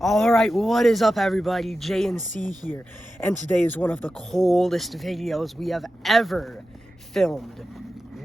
All right, what is up, everybody? JNC here, and today is one of the coldest videos we have ever filmed.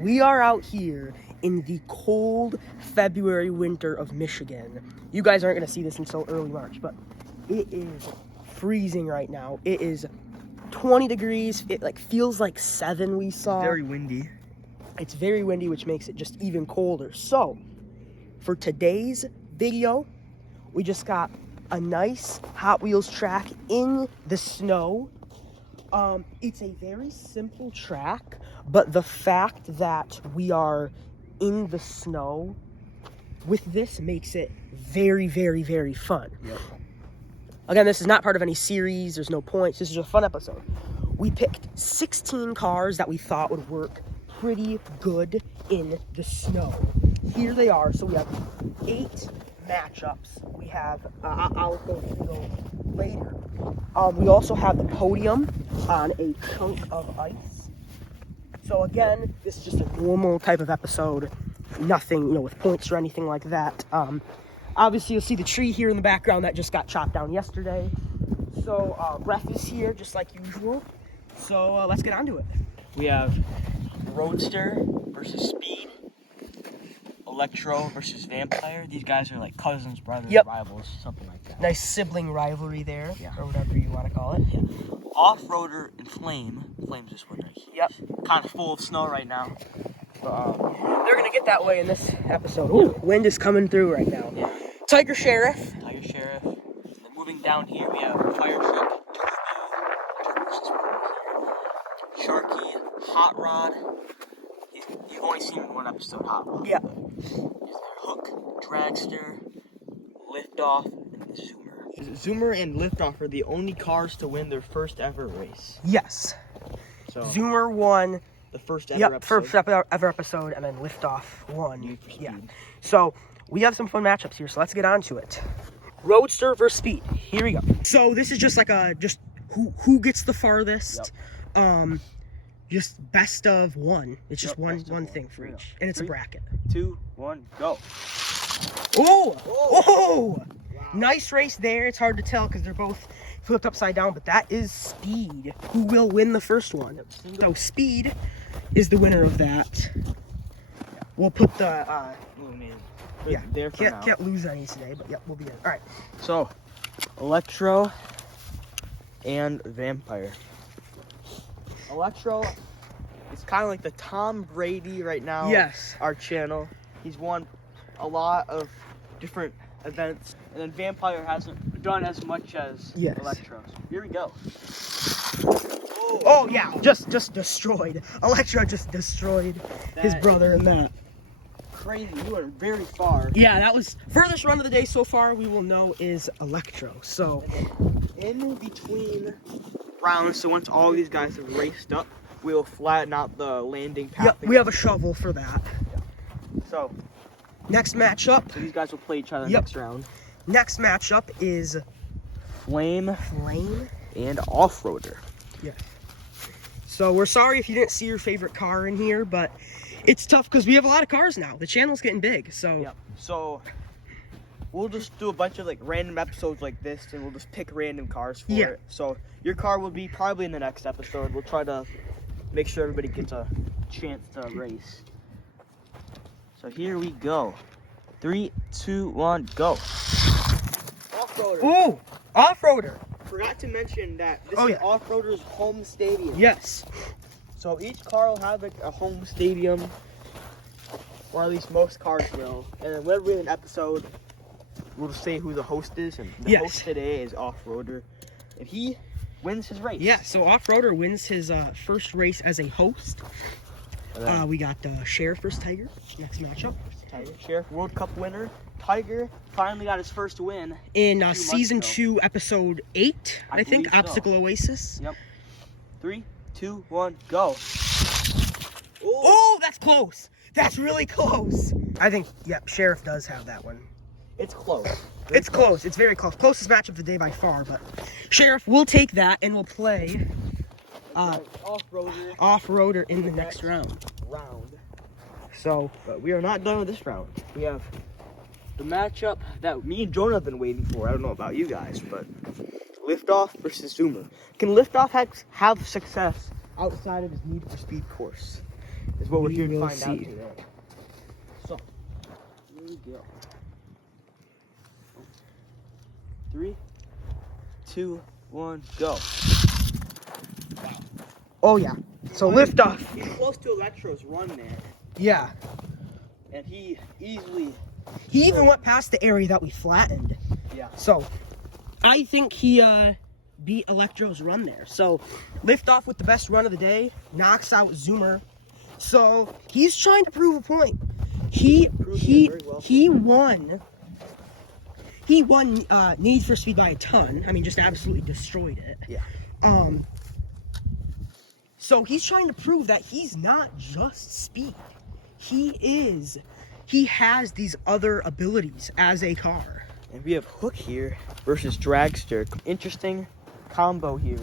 We are out here in the cold February winter of Michigan. You guys aren't going to see this until early March, but it is freezing right now. It is 20 degrees. It feels like 7 we saw. Very windy. It's very windy, which makes it just even colder. So, for today's video, we just got a nice Hot Wheels track in the snow. It's a very simple track, but the fact that we are in the snow with this makes it very, very, very fun. Yep. Again, this is not part of any series. There's no points. This is just a fun episode. We picked 16 cars that we thought would work pretty good in the snow. Here they are. So we have 8 matchups. We have, I'll go later. We also have the podium on a chunk of ice. So again, this is just a normal type of episode. Nothing, with points or anything like that. Obviously, you'll see the tree here in the background that just got chopped down yesterday. So, Ref is here, just like usual. So, let's get on to it. We have Roadster versus Speed, Electro versus Vampire. These guys are like cousins, brothers, rivals, something like that. Nice sibling rivalry there, yeah, or whatever you want to call it. Yeah. Off-Roader and Flame. Flame's this one right here. Yep. Kind of full of snow right now. But, they're going to get that way in this episode. Ooh, wind is coming through right now. Yeah. Tiger Sheriff. Tiger Sheriff. And then moving down here, we have Fire Truck, Sharky, Hot Rod. You've only seen one episode, Hot Rod. Yeah. Hook, Dragster, Liftoff, and Zoomer. Zoomer and Liftoff are the only cars to win their first ever race. Yes. So Zoomer won. The first ever episode. First ever episode, and then Liftoff won. Yeah. So we have some fun matchups here, so let's get on to it. Roadster versus Speed. Here we go. So this is just like who gets the farthest. Yep. Just best of one. It's just one thing for each. each, and it's 3, a bracket. 2, 1, go. Oh! Wow. Nice race there. It's hard to tell because they're both flipped upside down, but that is Speed who will win the first one. So Speed is the winner of that. We'll put the There for now. Can't lose any today, but we'll be in. All right. So Electro and Vampire. Electro is kind of like the Tom Brady right now. Yes. Our channel. He's won a lot of different events, and then Vampire hasn't done as much as Electro. So here we go. Oh yeah, just destroyed. Electro just destroyed his brother in that. Crazy, you are very far. Yeah, that was furthest run of the day so far. We will know is Electro. So in between rounds, so once all these guys have raced up, we will flatten out the landing path. Yep, we have a shovel for that. Yeah. So next matchup. So these guys will play each other next round. Next matchup is Flame and Off-Roader. Yeah. So we're sorry if you didn't see your favorite car in here, but it's tough because we have a lot of cars now. The channel's getting big, so. Yep. So we'll just do a bunch of random episodes like this, and we'll just pick random cars for it. So your car will be probably in the next episode. We'll try to make sure everybody gets a chance to race. So here we go. 3, 2, 1, go. Off-Roader. Ooh, Off-Roader. Forgot to mention that this is Off-Roader's home stadium. Yes. So each car will have a home stadium, or at least most cars will. And then whenever we have an episode, we'll say who the host is. And the host today is Off-Roader. And he wins his race. Yeah, so Off-Roader wins his first race as a host. We got Sheriff versus Tiger. Next matchup. Tiger, Sheriff, World Cup winner. Tiger finally got his first win. In season 2, episode 8, I think. Obstacle Oasis. Yep. 3, 2, 1, go. Oh, that's close. That's really close. I think, Sheriff does have that one. It's close. It's close. It's very close. Closest match of the day by far, but Sheriff will take that and we'll play Off-Roader in the next round. So, but we are not done with this round. We have the matchup that me and Jonah have been waiting for. I don't know about you guys, but Liftoff versus Zoomer. Can Liftoff have success outside of his Need for Speed course? Is what we're here to find out today. So, here we go. 3, 2, 1, go. Oh yeah. So Liftoff. He's close to Electro's run there, Yeah. and he easily. He even went past the area that we flattened. Yeah. So I think he beat Electro's run there. So Liftoff with the best run of the day knocks out Zoomer. So he's trying to prove a point. He won. He won Need for Speed by a ton. I mean, just absolutely destroyed it. Yeah. So he's trying to prove that he's not just speed. He has these other abilities as a car. And we have Hook here versus Dragster. Interesting combo here.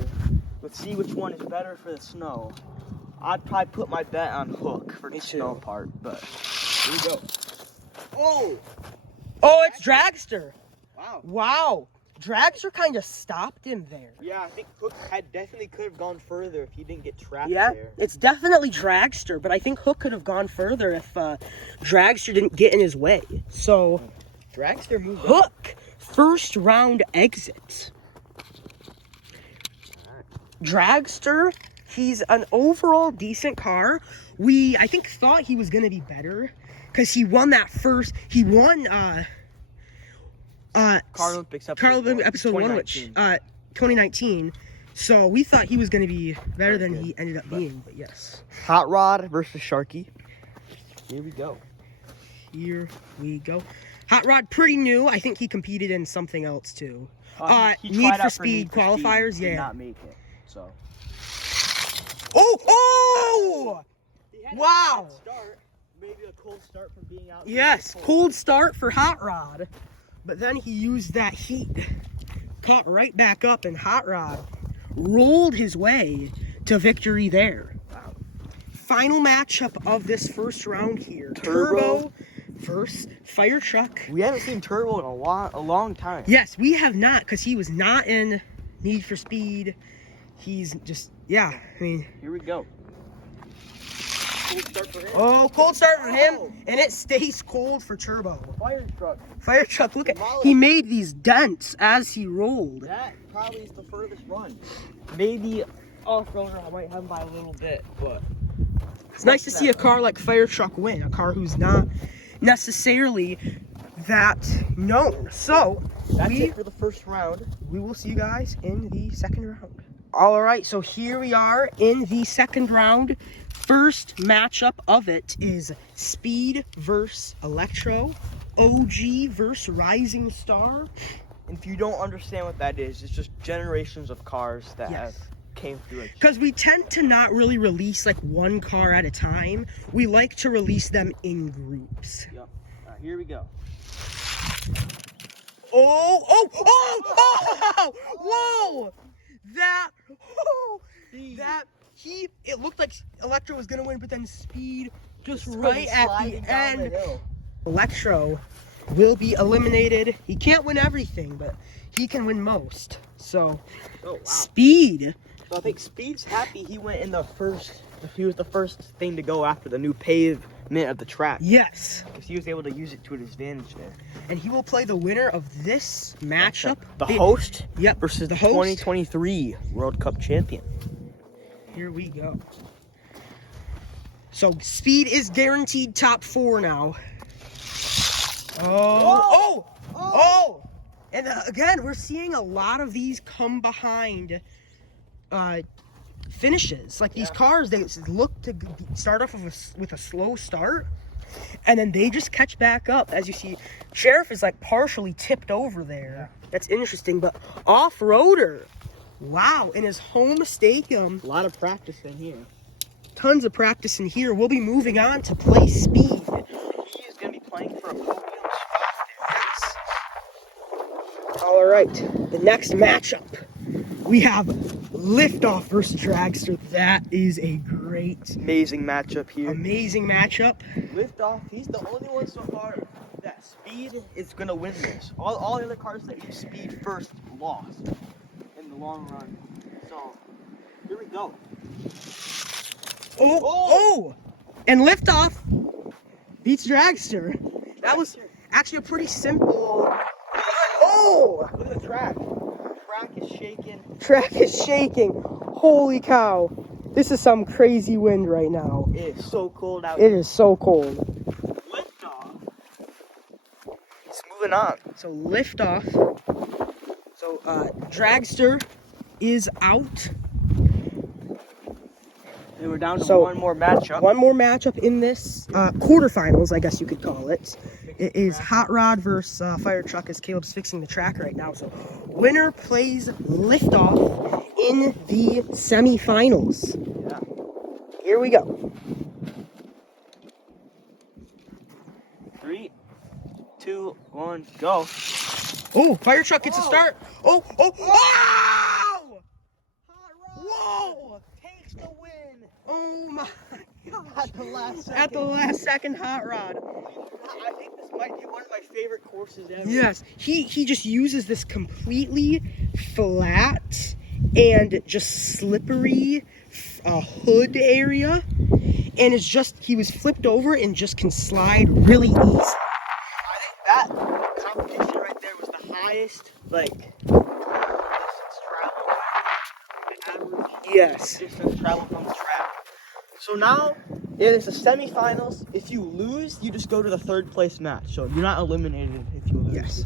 Let's see which one is better for the snow. I'd probably put my bet on Hook for the snow part, but here we go. Oh! Oh, it's Dragster. Wow. Wow. Dragster kind of stopped him there. Yeah, I think Hook definitely could have gone further if he didn't get trapped Yeah, there. it's definitely Dragster, but I think Hook could have gone further if Dragster didn't get in his way. So, Dragster moved up. Hook, first round exit. Dragster, he's an overall decent car. I think thought he was gonna be better because he won that first. He won Car Olympics episode 1, which 2019. So we thought he was gonna be better than he ended up being. But yes, Hot Rod versus Sharky. Here we go. Here we go. Hot Rod, pretty new. I think he competed in something else too. He Need tried for out Speed Need for qualifiers. Speed, did Yeah. not make it. So. Oh! He had Wow. A bad start. Maybe a cold start from being out. Yes, cold start for Hot Rod. But then he used that heat, caught right back up, and Hot Rod rolled his way to victory there. Wow. Final matchup of this first round here. Turbo versus Fire Truck. We haven't seen Turbo in a long time. Yes, we have not, because he was not in Need for Speed. He's just, yeah, I mean. Here we go. Cold start for him. Oh, cold start for him, and it stays cold for Turbo. Fire Truck. Fire Truck, look at, he made these dents as he rolled. That probably is the furthest run. Maybe off-roader, I might have him by a little bit, but. It's nice to see a car like Fire Truck win, a car who's not necessarily that known. So, that's it for the first round. We will see you guys in the second round. All right, so here we are in the second round. First matchup of it is Speed versus Electro, OG versus Rising Star. And if you don't understand what that is, it's just generations of cars that have came through it. Because we tend to not really release like one car at a time. We like to release them in groups. Yep. All right, here we go. Whoa! It looked like Electro was gonna win, but then Speed just right at the end. Electro will be eliminated. He can't win everything, but he can win most. So, Speed. So I think Speed's happy he went in the first. He was the first thing to go after the new pavement of the track. Yes. Because he was able to use it to his advantage there. And he will play the winner of this matchup. The host the versus the host. 2023 World Cup champion. Here we go. So Speed is guaranteed top 4 now. Oh! And again, we're seeing a lot of these come behind finishes. Like these cars, they look to start off with a slow start, and then they just catch back up. As you see, Sheriff is like partially tipped over there. That's interesting, but off-roader. Wow, in his home stadium. A lot of practice in here. Tons of practice in here. We'll be moving on to play Speed. He is going to be playing for a podium spot. All right, the next matchup, we have Liftoff versus Dragster. That is a great, Amazing matchup here. amazing matchup. Liftoff, he's the only one so far that speed is gonna win this. All the other cars that use speed first lost in the long run. So here we go. Oh! And liftoff beats Dragster. That was actually a pretty simple. Oh! Look at the track. Track is shaking. Track is shaking. Holy cow. This is some crazy wind right now. It is so cold out It here. is so cold. Liftoff. It's moving on. So liftoff. So Dragster is out. And we're down to So, one more matchup. One more matchup in this quarterfinals, I guess you could call it. It is Hot Rod versus Fire Truck, as Caleb's fixing the track right now. So winner plays liftoff in the semifinals. Yeah. Here we go. 3, 2, 1, go. Oh, Fire Truck gets a Whoa. start. Oh! Wow! Whoa! Takes the win. Oh my gosh. At the last second. At the last second, Hot Rod. I think this might be one of my favorite courses ever. Yes, he just uses this completely flat and just slippery hood area, and it's just, he was flipped over and just can slide really easy. I think that competition right there was the highest, like, distance travel. The average Yes. distance travel from the track. So now it is the semifinals. If you lose, you just go to the third place match. So you're not eliminated if you lose. Yes.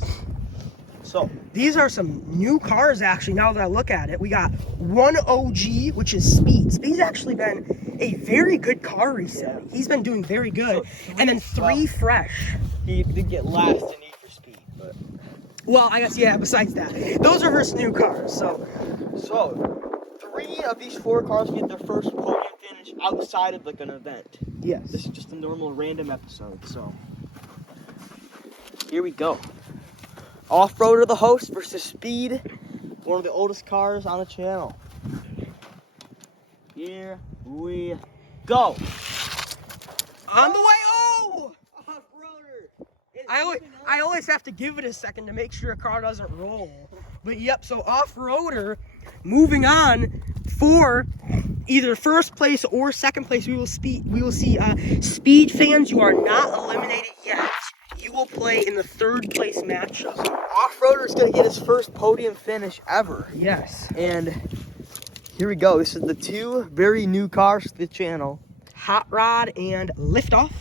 So These are some new cars, actually, now that I look at it. We got one OG, which is Speed. Speed's actually been a very good car recently. He's been doing very good. And then three fresh. he did get last in Need for Speed, but Well, I guess, yeah, besides that. Those are his new cars, so. so 3 of these 4 cars get their first podium finish outside of like an event. Yes. This is just a normal random episode, so here we go. Off-roader the host versus Speed, one of the oldest cars on the channel. Here we go. On the way, oh! Off-roader. I always have to give it a second to make sure a car doesn't roll. But yep, so off-roader, moving on for either first place or second place. We will see Speed fans, you are not eliminated yet. You will play in the third place matchup. Off-roader is gonna get his first podium finish ever. Yes. And here we go. This is the 2 very new cars to the channel. Hot Rod and Liftoff.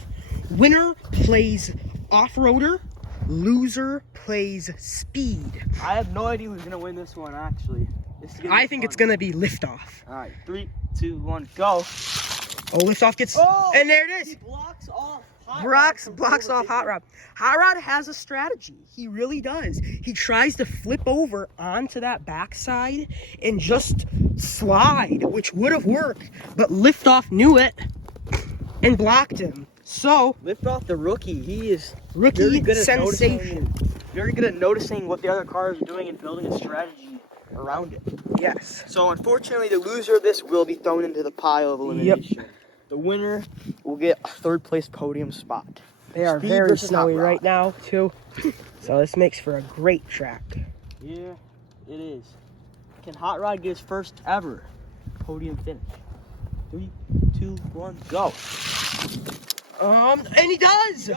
Winner plays off-roader. Loser plays Speed. I have no idea who's gonna win this one. Actually, this is gonna I be think fun. it's gonna be Liftoff. All right, 3, 2, 1, go. Oh, Liftoff gets, and there it He is. blocks off. Hot Blocks Rod off Hot Rod. Hot Rod has a strategy. He really does. He tries to flip over onto that backside and just slide, which would have worked, but Liftoff knew it and blocked him. So, Lift off the rookie. He is rookie very good at sensation. very good at noticing what the other cars are doing and building a strategy around it. Yes. So unfortunately, the loser of this will be thrown into the pile of elimination. The winner will get a third place podium spot. They are Speed very versus snowy Hot Rod. right now, too. So this makes for a great track. Here it is. Can Hot Rod get his first ever podium finish? 3, 2, 1, go. And he does!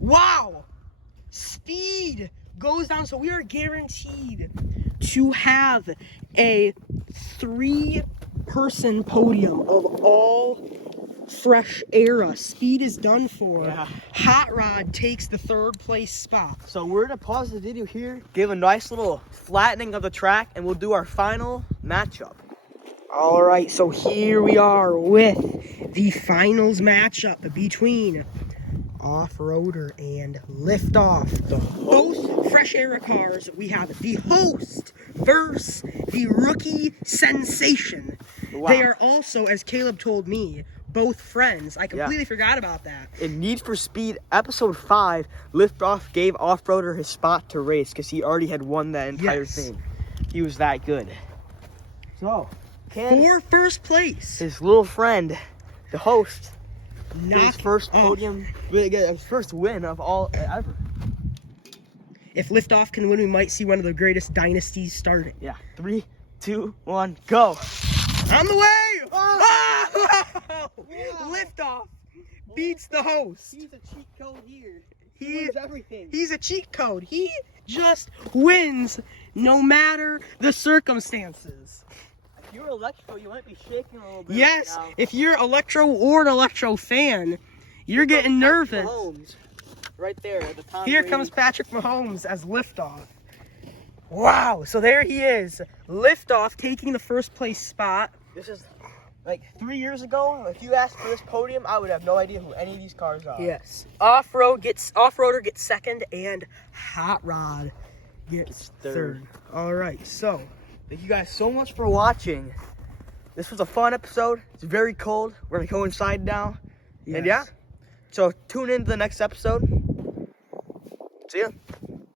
Wow! Speed goes down, so we are guaranteed to have a 3-person podium of all fresh era. Speed is done for. Yeah. Hot Rod takes the 3rd place spot. So we're gonna pause the video here, give a nice little flattening of the track, and we'll do our final matchup. All right, so here we are with the finals matchup between Off-Roader and Liftoff. Both fresh era cars. We have the host versus the rookie sensation. Wow. They are also, as Caleb told me, both friends. I completely forgot about that. In Need for Speed episode 5, Liftoff gave Off-Roader his spot to race because he already had won that entire Yes. thing. He was that good. So, For first place. his little friend, the host, His first podium, his first win of all ever. If Liftoff can win, we might see one of the greatest dynasties starting. Yeah. 3, 2, 1, go. On the way! Oh! Liftoff beats the host. He's a cheat code here. He wins everything. He's a cheat code. He just wins no matter the circumstances. If you're electro, you might be shaking a little bit. Yes, right now. if you're Electro or an Electro fan, you're getting nervous. Mahomes, right there at the top. Here comes Patrick Mahomes as Liftoff. Wow, so there he is. Liftoff taking the first place spot. This is like 3 years ago. If you asked for this podium, I would have no idea who any of these cars are. Yes. Off-roader gets second, and Hot Rod gets third. All right, so Thank you guys so much for watching. This was a fun episode. It's very cold. We're gonna go inside now. yes. And yeah. So tune in to the next episode. See ya.